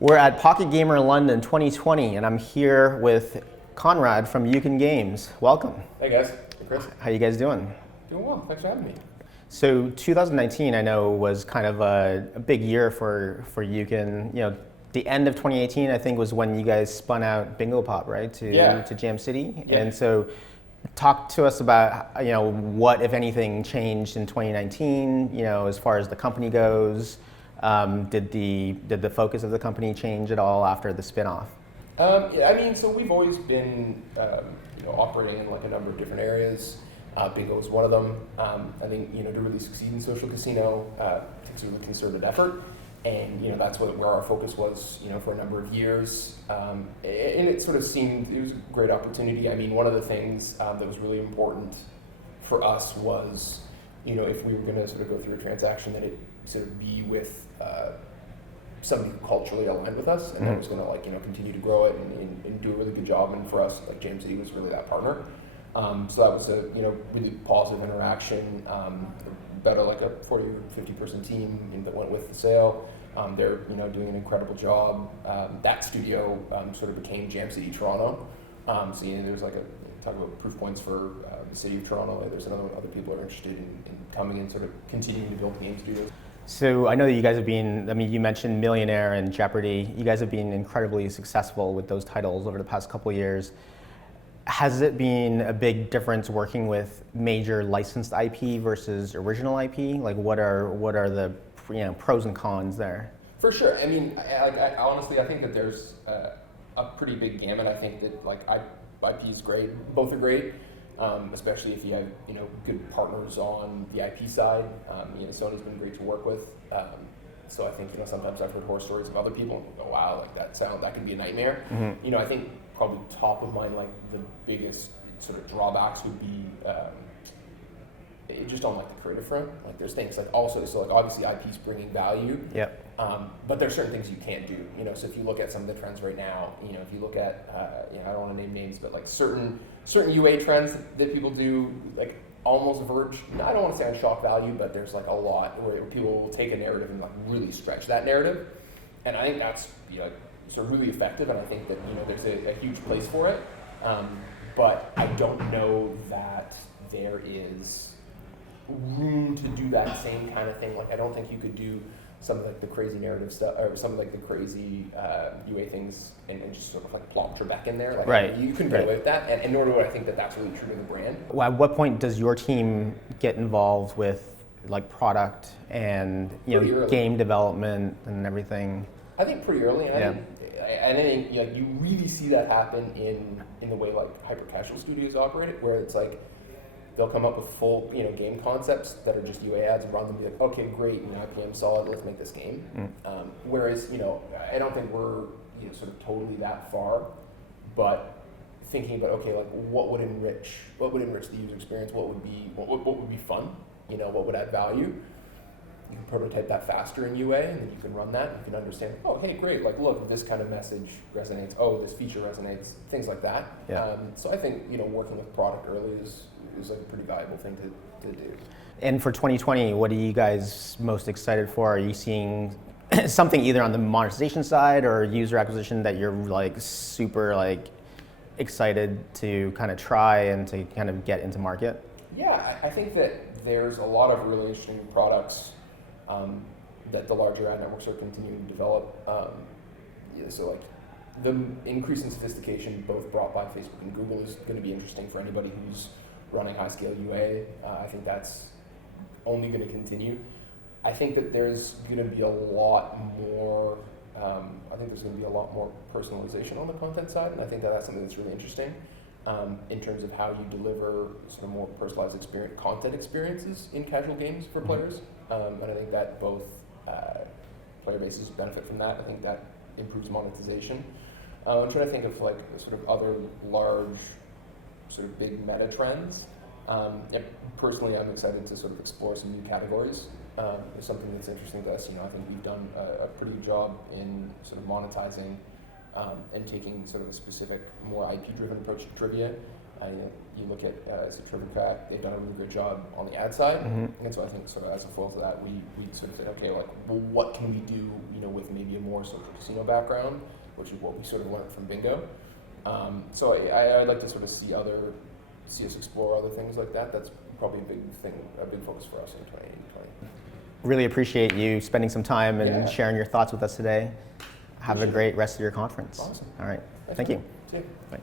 We're at Pocket Gamer London 2020, and I'm here with Conrad from Uken Games. Welcome. Hey guys. Hey Chris. How you guys doing? Doing well. Thanks for having me. So 2019, I know, was kind of a big year for Uken. You know, the end of 2018, I think, was when you guys spun out Bingo Pop, right, to Jam City. Yeah. And so, talk to us about what, if anything, changed in 2019. You know, as far as the company goes. Did the focus of the company change at all after the spinoff? Yeah, I mean, so we've always been operating in like a number of different areas. Bingo is one of them. I think to really succeed in social casino takes a really concerted effort, and that's where our focus was for a number of years. And it sort of seemed it was a great opportunity. I mean, one of the things that was really important for us was if we were going to sort of go through a transaction, that it sort of be with somebody who culturally aligned with us, and that was going to continue to grow it and do a really good job. And for us, like Jam City was really that partner. So that was a really positive interaction. About like a 40 or 50 person team that went with the sale. They're doing an incredible job. That studio sort of became Jam City Toronto. So there's like talk about proof points for the city of Toronto. There's another one. Other people are interested in coming and sort of continuing to build game studios. So I know that you guys have been, you mentioned Millionaire and Jeopardy. You guys have been incredibly successful with those titles over the past couple of years. Has it been a big difference working with major licensed IP versus original IP? Like what are the pros and cons there? For sure. I mean, I honestly, I think that there's a pretty big gamut. I think that IP is great. Both are great. Especially if you have good partners on the IP side. Sony's been great to work with. So I think sometimes I've heard horror stories of other people and go, wow, like that can be a nightmare. Mm-hmm. I think probably top of mind, like the biggest sort of drawbacks would be just on like the creative front. Like there's things like also, so like obviously IP's bringing value. Yep. But there's certain things you can't do. So if you look at some of the trends right now, if you look at I don't want to name names, but like certain UA trends that people do, like almost verge, I don't want to say on shock value, but there's like a lot where people will take a narrative and like really stretch that narrative. And I think that's sort of really effective, and I think that there's a huge place for it. But I don't know that there is room to do that same kind of thing. Like I don't think you could do some of like the crazy narrative stuff, or some of like the crazy UA things, and just sort of like plop Trebek in there. Like, right. You couldn't get away with that, and nor do I think that that's really true to the brand. Well, at what point does your team get involved with like product and game development and everything? I think pretty early, and I think you really see that happen in the way like hyper casual studios operate it, where it's like they'll come up with full game concepts that are just UA ads and run them and be like, okay, great, IPM solid, let's make this game. Whereas I don't think we're sort of totally that far, but thinking about okay, like what would enrich the user experience, what would be fun, what would add value. You can prototype that faster in UA, and then you can run that. And you can understand, oh, hey, great, like look, this kind of message resonates. Oh, this feature resonates. Things like that. Yeah. So I think working with product early is like a pretty valuable thing to do. And for 2020, what are you guys most excited for? Are you seeing something either on the monetization side or user acquisition that you're like super like excited to kind of try and to kind of get into market? Yeah, I think that there's a lot of really interesting products that the larger ad networks are continuing to develop. So like the increase in sophistication, both brought by Facebook and Google, is going to be interesting for anybody who's running high-scale UA. I think that's only going to continue. I think that there's going to be a lot more. I think there's going to be a lot more personalization on the content side, and I think that that's something that's really interesting in terms of how you deliver sort of more personalized content experiences in casual games for players. And I think that both player bases benefit from that. I think that improves monetization. I'm trying to think of like sort of other large, sort of big meta trends. Personally, I'm excited to sort of explore some new categories. It's something that's interesting to us. I think we've done a pretty good job in sort of monetizing and taking sort of a specific, more IP-driven approach to trivia, You look at HyprChats, they've done a really great job on the ad side, and so I think sort of as a foil to that, we sort of said, okay, like, well, what can we do, with maybe a more social casino background, which is what we sort of learned from Bingo. So I'd like to sort of see us explore other things like that. That's probably a big focus for us in 2020. Really appreciate you spending some time and Yeah. sharing your thoughts with us today. Have a great rest of your conference. Awesome. All right. Thanks, Thank man. you. See you. Bye.